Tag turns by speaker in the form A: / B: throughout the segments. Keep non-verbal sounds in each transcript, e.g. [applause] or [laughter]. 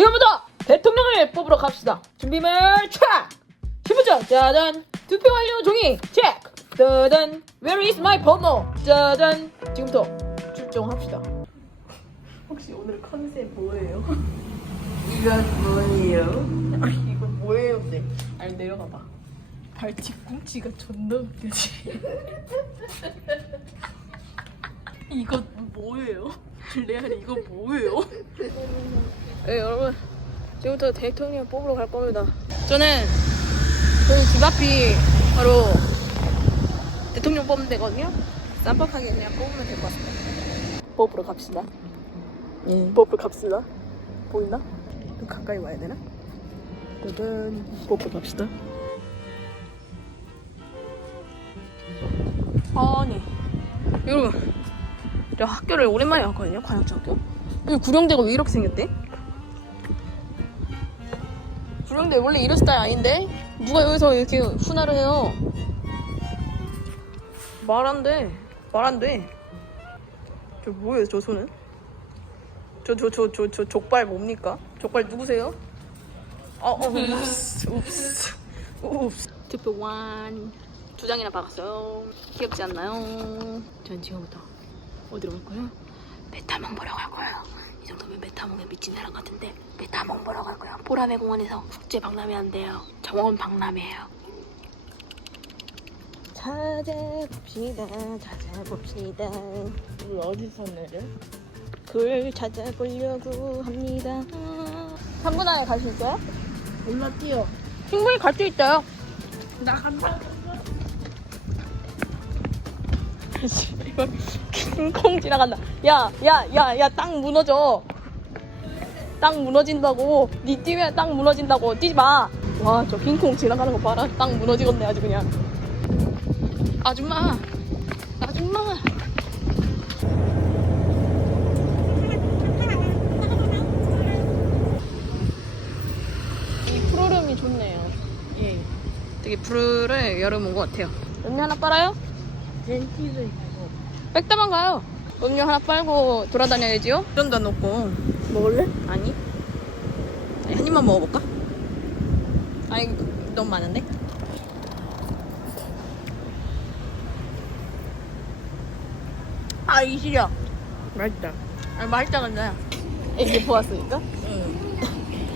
A: 지금부터 대통령을 뽑으러 갑시다. 준비물 촥! 10분전 짜잔! 투표 완료 종이 체크! 짜잔! Where is my 번호? 짜잔! 지금부터 출정합시다. 혹시 오늘 컨셉 뭐예요? [laughs]
B: 이건 뭐예요?
A: 아니 이거 뭐예요? 네. 아니 내려가 봐. 발 뒤꿈치가 존나 웃겨지. [laughs] 이거 뭐예요? 레알 이거 뭐예요? 네 여러분 지금부터 대통령 뽑으러 갈 겁니다. 저는 저희 집 앞이 바로 대통령 뽑는 데거든요. 쌈박하게 그냥 뽑으면 될 것 같습니다. 뽑으러 갑시다.
B: 예.
A: 뽑으러 갑시다. 보이나? 좀 가까이 와야 되나? 짜잔 뽑으러 갑시다. 아니 여러분 저 학교를 오랜만에 왔거든요 관악초학교 여기 구령대가 왜 이렇게 생겼대? 구령대 원래 이런 스타일 아닌데 누가 여기서 이렇게 훈화를 해요 말 안 돼 말 안 돼 저 뭐예요 저 손은? 저 저 저 저 저 족발 뭡니까? 족발 누구세요? 어, 어, 읍스, 읍스, 읍스. 투표 완. 두 장이나 박았어요. 귀엽지 않나요? 전 지금부터 어디로 갈 거예요? 메타몽 보러 갈 거예요. 이 정도면 메타몽에 미친 사람 같은데 메타몽 보러 갈 거예요. 보라매 공원에서 국제 박람회 한대요. 정원 박람회예요. 찾아봅시다. 찾아봅시다.
B: 우리 어디서 내려?
A: 그걸 찾아보려고 합니다. 3분 안에 갈 수 있어요?
B: 올라 뛰어.
A: 충분히 갈 수 있어요.
B: 나 간다.
A: 이거 킹콩 지나간다. 야, 야, 야, 야, 땅 무너져. 땅 무너진다고. 니 뛰면 땅 무너진다고. 뛰지 마. 와, 저 킹콩 지나가는 거 봐라. 땅 무너지겠네, 아주 그냥. 아줌마. 아줌마. 이 푸르름이 좋네요. 예. 되게 푸르를 여름 온 것 같아요. 음료 하나 빨아요?
B: 젠티도 있고.
A: 백다방 가요. 음료 하나 빨고 돌아다녀야지요. 전도 안 넣고.
B: 먹을래?
A: 아니. 아니, 한 입만 먹어볼까? 아니, 너무 많은데? 아, 이 시려.
B: 맛있다.
A: 아니, 맛있다, 근데. 애기 보았으니까?
B: 응.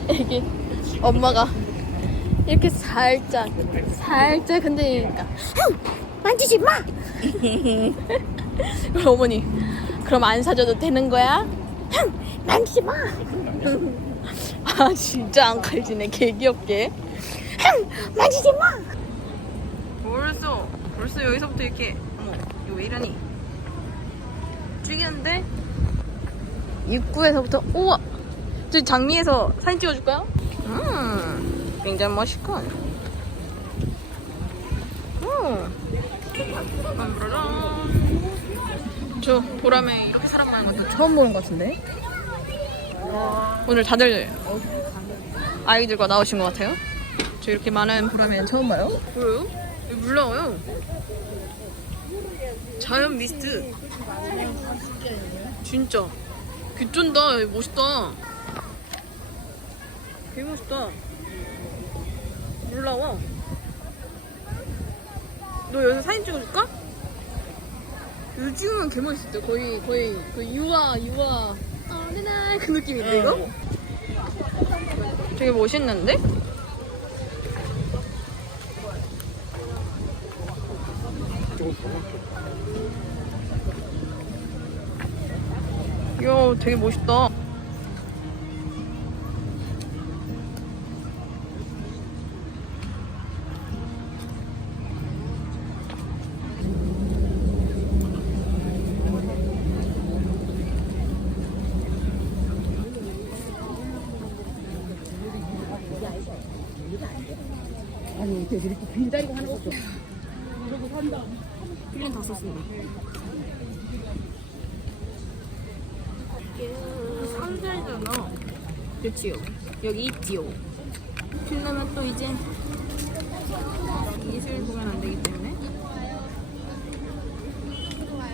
A: 애기. 엄마가 이렇게 살짝, 살짝 흔들리니까. 만지지 마! [laughs] 그럼 어머니, 그럼 안 사줘도 되는 거야? 만지지 마! [laughs] 아, 진짜 안 칼지네, 개 귀엽게. 만지지 마! 벌써, 벌써 여기서부터 이렇게, 어머, 이거 왜 이러니? 죽이는데? 입구에서부터, 우와! 저 장미에서 사진 찍어줄까요? 음, 굉장히 멋있군. 음. 저 보람에 이렇게 사람 많은 것도 처음 보는 것 같은데? 오늘 다들 아이들과 나오신 것 같아요? 저 이렇게 많은 보람에는 처음 봐요? 물 나와요. 자연 미스트. 진짜. 여기 멋있다. 개 멋있다. 물 나와. 너 여기서 사진 찍어줄까? 여기 찍으면 개 멋있을 때 거의 거의 그 유아 유아 어느 날 그 느낌인데 이거? 되게 멋있는데? 이야 되게 멋있다.
B: 이렇게 이렇게 빈다리가 하는 것도.
A: 필름 다 썼습니다.
B: 상자이잖아.
A: 그렇지요. 여기 있지요. 필름은 또 이제 이슬 보면 안 되기 때문에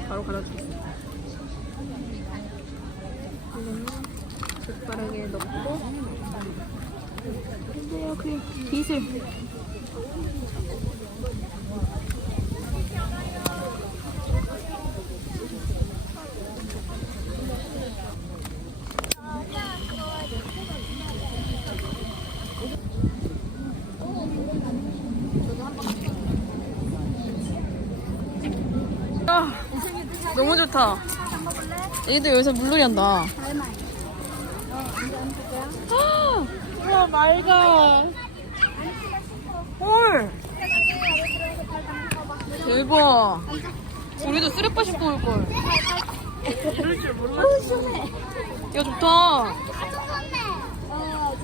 A: 바로 갈아주겠습니다. 필름은 젓가락에 넣고 근데요 그 기술. 아, 너무 좋다. 얘도 여기서 물놀이 한다. 와, 맑아. 헐. 대박. 우리도 쓰레빠 신고 올걸. 야, 좋다.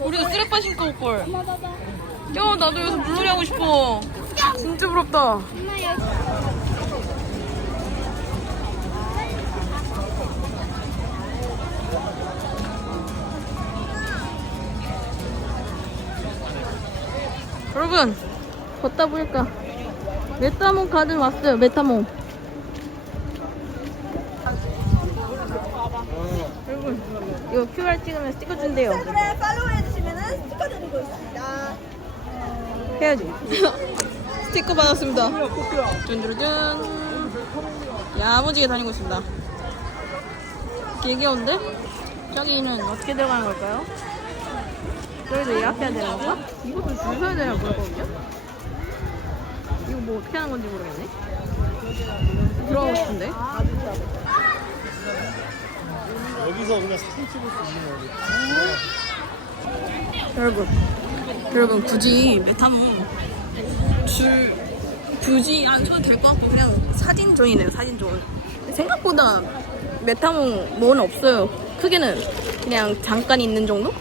A: 우리도 쓰레빠 신고 올걸. 야, 나도 여기서 물놀이 하고 싶어. 진짜 부럽다. 여러분 걷다 보니까 메타몽 가든 왔어요 메타몽. 여러분 이거 QR 찍으면 찍어준대요.
C: 인스타그램 팔로우 해주시면 스티커 드리고 있습니다.
A: 해야지. [laughs] 스티커 받았습니다. 짠짜르짠 야무지게 다니고 있습니다. 개귀여운데? 저기는 어떻게 들어가는 걸까요? 저희도 예약해야 되는 건가? 이것도 줄 서야 되나 모르거든요? 이거 뭐 어떻게 하는 건지 모르겠네 들어가고 싶은데
D: 여기서 그냥 사진 찍을 수 있는 거지.
A: 여러분 여러분 굳이 메타몽 줄 굳이 안 줘도 될 것 같고 그냥 사진 존이네요 사진 존 생각보다 메타몽 뭐는 없어요 크게는 그냥 잠깐 있는 정도?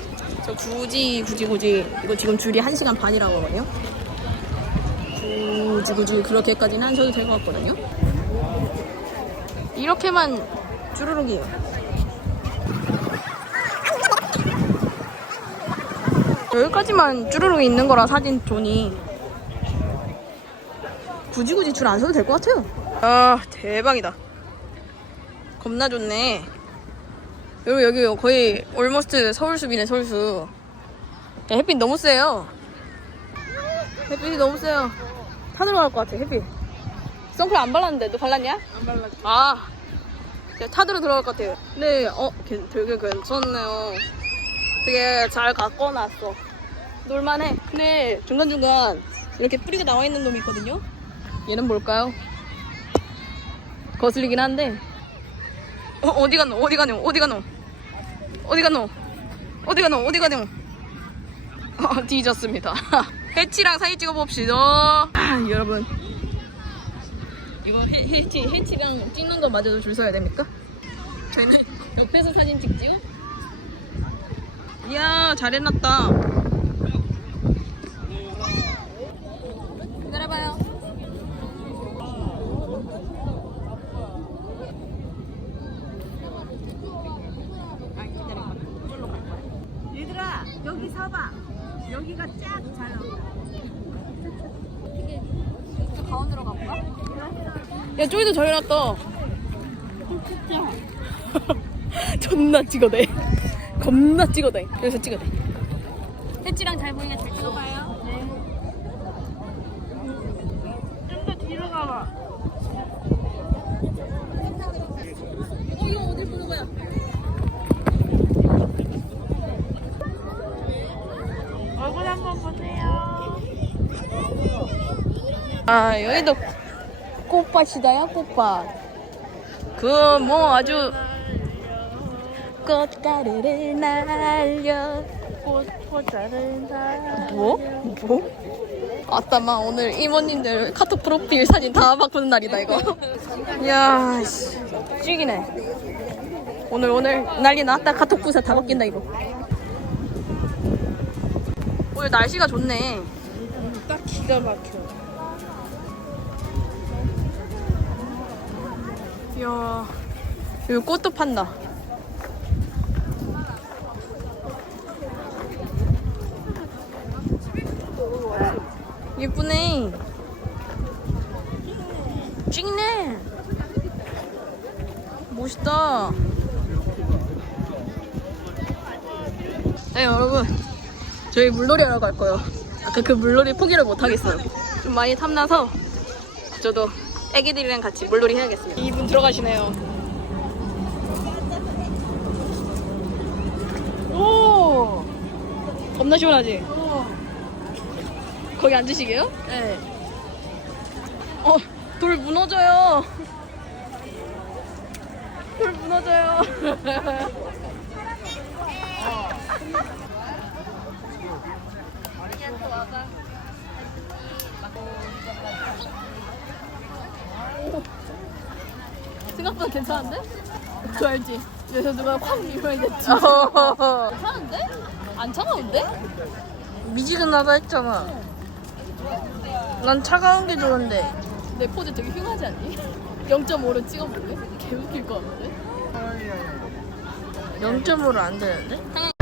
A: 저 굳이 굳이 굳이. 이거 지금 줄이 1시간 반이라고 하거든요. 굳이 굳이 그렇게까지는 안 줘도 될 것 같거든요. 이렇게만 주르륵이에요. 여기까지만 쭈루룩 있는 거라 사진 존이. 굳이 굳이 줄 안 서도 될 것 같아요. 아 대박이다. 겁나 좋네 여러분 여기 거의 올머스트 서울숲이네 서울숲 야, 햇빛 너무 세요 햇빛이 너무 세요 타 들어갈 것 같아 햇빛 선크림 안 발랐는데 너 발랐냐? 안 발랐지 아 야, 타들어 들어갈 것 같아요 네, 어, 괜- 되게 괜찮네요 되게 잘 갖고 놨어. 놀만해. 근데 중간중간 이렇게 뿌리가 나와 있는 놈이 있거든요. 얘는 뭘까요? 거슬리긴 한데. 어, 어디 가노? 어디 가노? 어디 가노? 어디 가노? 어디 가노? 어디 가노? 어, 뒤졌습니다. [laughs] 해치랑 사진 찍어봅시다. 아, [laughs] 여러분. 이거 해, 해치, 해치랑 찍는 거 마저도 줄 서야 됩니까? 저희는 옆에서 사진 찍지요? 이야 잘 해놨다 기다려봐요
C: 얘들아 여기 서봐. 여기가 쫙 잘 나와.
A: 가운데로 가볼까? 야 저기도 잘 해놨다. [laughs] 존나 찍어대. 겁나 찍어대. 여기서 찍어대. 혜지랑 잘 보이게 잘 찍어봐요.
B: 좀더 뒤로 가봐.
A: 어 이거 어딜 보는 거야?
B: 얼굴 한번 보세요.
A: 아 여기도 꽃밭이다요 꽃밭 그 뭐 아주 꽃가루를 날려
B: 꽃포자를 날.
A: 뭐? 뭐? 아따마 오늘 이모님들 카톡 프로필 사진 다 바꾸는 날이다 이거 이야 씨 찌기네 오늘 오늘 난리 났다 카톡 부사 다 바뀐다 이거 오늘 날씨가 좋네
B: 딱 기가 막혀.
A: 이야 여기 꽃도 판다. 예쁘네. 찍네. 멋있다. 네 여러분. 저희 물놀이 하러 갈 거예요. 아까 그 물놀이 포기를 못 하겠어요. 좀 많이 탐나서 저도 애기들이랑 같이 물놀이 해야겠어요. 이분 들어가시네요. 오! 겁나 시원하지? 거기 앉으시게요? 네. 어, 돌 무너져요. 돌 무너져요. [laughs] 생각보다 괜찮은데? 그거 알지? 그래서 누가 확 밀어야 됐지. 괜찮은데? 안 차가운데?
B: 미지근하다 했잖아. 난 차가운 게 좋은데.
A: 내 포즈 되게 흉하지 않니? [laughs] 0.5로 찍어볼래? 개웃길 것 같은데?
B: 0.5로 안 되는데?